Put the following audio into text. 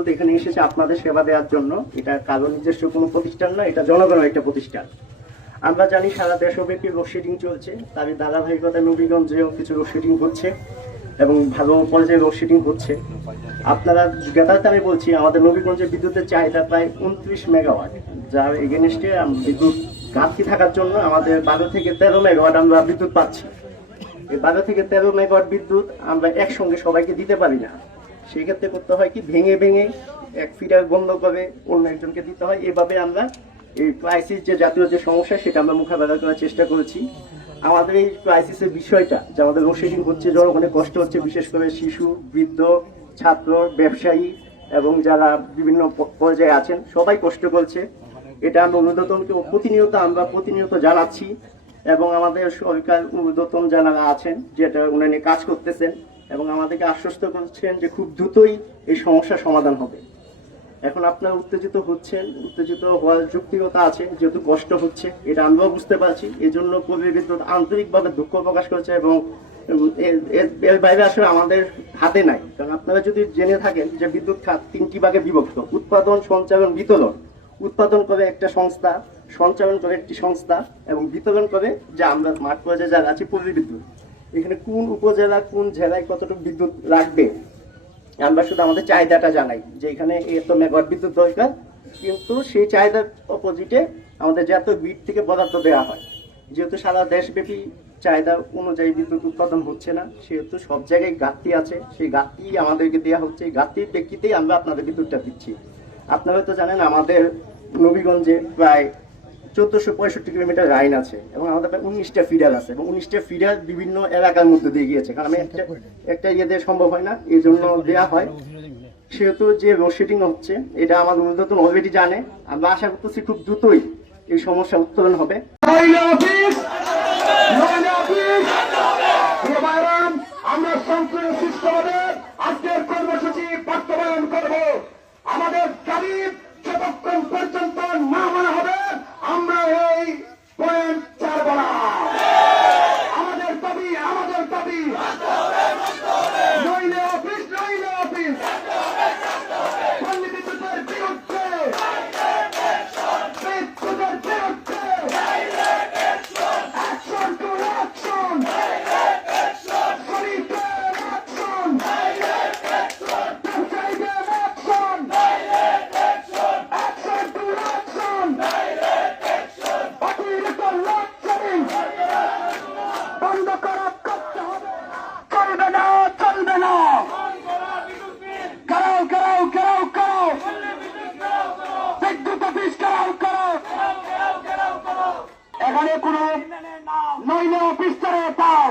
বিদ্যুৎ এখানে এসেছে আপনাদের সেবা দেওয়ার জন্য। এটা কারো নিজস্ব কোনো প্রতিষ্ঠান না, এটা জনগণের একটা প্রতিষ্ঠান। আমরা জানি সারা দেশব্যাপী লোডশেডিং চলছে, তারই ধারাবাহিকতায় নবীগঞ্জেও কিছু লোডশেডিং হচ্ছে এবং ভালো পর্যায়ে লোডশেডিং হচ্ছে। আপনারা জ্ঞাতার্থে আমি বলছি, আমাদের নবীগঞ্জে বিদ্যুতের চাহিদা প্রায় 29 মেগাওয়াট, যার এগেনস্টে বিদ্যুৎ ঘাটতি থাকার জন্য আমাদের 12 থেকে 13 মেগাওয়াট আমরা বিদ্যুৎ পাচ্ছি। এই 12 থেকে 13 মেগাওয়াট বিদ্যুৎ আমরা একসঙ্গে সবাইকে দিতে পারি না। সেই ক্ষেত্রে করতে হয় কি, ভেঙে ভেঙে এক ফিডার বন্ধ করে অন্য একজনকে দিতে হয়। এভাবে আমরা এই ক্রাইসিস যে জাতীয় যে সমস্যা, সেটা আমরা মোকাবেলা করার চেষ্টা করেছি। আমাদের এই ক্রাইসিসের বিষয়টা যে আমাদের লোডশেডিং হচ্ছে, জনগণের কষ্ট হচ্ছে, বিশেষ করে শিশু, বৃদ্ধ, ছাত্র, ব্যবসায়ী এবং যারা বিভিন্ন পর্যায়ে আছেন সবাই কষ্ট করছে। এটা আমরা ঊর্ধ্বতনকে প্রতিনিয়ত জানাচ্ছি এবং আমাদের সরকার ঊর্ধ্বতন যারা আছেন যেটা উনি কাজ করতেছেন এবং আমাদেরকে আশ্বস্ত করছেন যে খুব দ্রুতই এই সমস্যার সমাধান হবে। এখন আপনারা উত্তেজিত হচ্ছেন, উত্তেজিত হওয়ার যুক্তিকতা আছে, যেহেতু কষ্ট হচ্ছে এটা আমরাও বুঝতে পারছি। এই জন্য পল্লী বিদ্যুৎ আন্তরিকভাবে দুঃখ প্রকাশ করছে এবং এর বাইরে আসলে আমাদের হাতে নাই। কারণ আপনারা যদি জেনে থাকেন যে বিদ্যুৎ খাত 3টি ভাগে বিভক্ত: উৎপাদন, সঞ্চালন, বিতরণ। উৎপাদন করে একটা সংস্থা, সঞ্চালন করে একটি সংস্থা এবং বিতরণ করে যে আমরা মাঠ পর্যায়ে যারা আছি পল্লী বিদ্যুৎ। এখানে কোন উপজেলা কোন জেলায় কতটুকু বিদ্যুৎ লাগবে আমরা শুধু আমাদের চাহিদাটা জানাই যে এখানে এত মেগাওয়াট বিদ্যুৎ দরকার, কিন্তু সেই চাহিদার অপোজিটে আমাদের জাতীয় গ্রিড থেকে বরাদ্দ দেওয়া হয়। যেহেতু সারা দেশব্যাপী চাহিদা অনুযায়ী বিদ্যুৎ উৎপাদন হচ্ছে না, সেহেতু সব জায়গায় ঘাটতি আছে, সেই ঘাটতি আমাদেরকে দেওয়া হচ্ছে। এই ঘাটতির প্রেক্ষিতেই আমরা আপনাদের বিদ্যুৎটা দিচ্ছি। আপনারা তো জানেন আমাদের নবীগঞ্জে প্রায় 1465 কিলোমিটার লাইন আছে এবং আমাদের প্রায় 19টা ফিডার আছে এবং 19টা ফিডার বিভিন্ন এলাকার মধ্যে দিয়ে গিয়েছে। কারণ আমি একটা ইয়ে দিয়ে সম্ভব হয় না, এই জন্য দেওয়া হয়। সেহেতু যে লোডশেডিং হচ্ছে এটা আমাদের ঊর্ধ্বতন অলরেডি জানে। আমরা আশা করতেছি খুব দ্রুতই এই সমস্যা উত্তোলন হবে। আমরা সম্পূর্ণ সুস্থভাবে আজকের কর্মসূচি বাস্তবায়ন করব। আমাদের দাবি যতক্ষণ পর্যন্ত না মানা হবে আমরা এই পয়েন্ট ছাড়ব না। আমাদের দাবি নইলে অফিস পল্লী বিদ্যুতের বিরুদ্ধে, বিদ্যুতের বিরুদ্ধে অ্যাকশন টু অ্যাকশন, শ্রমিকদের অ্যাকশন, ব্যবসায়ীদের অ্যাকশন, অ্যাকশন টু অ্যাকশন, অতিরিক্ত লোডশেডিং বন্ধ করা করতে হবে। চলবে না। ঘেরাও বিদ্যুৎ অফিস ঘেরাও। এখানে কোনো নইলে অফিস ছেড়ে দাও।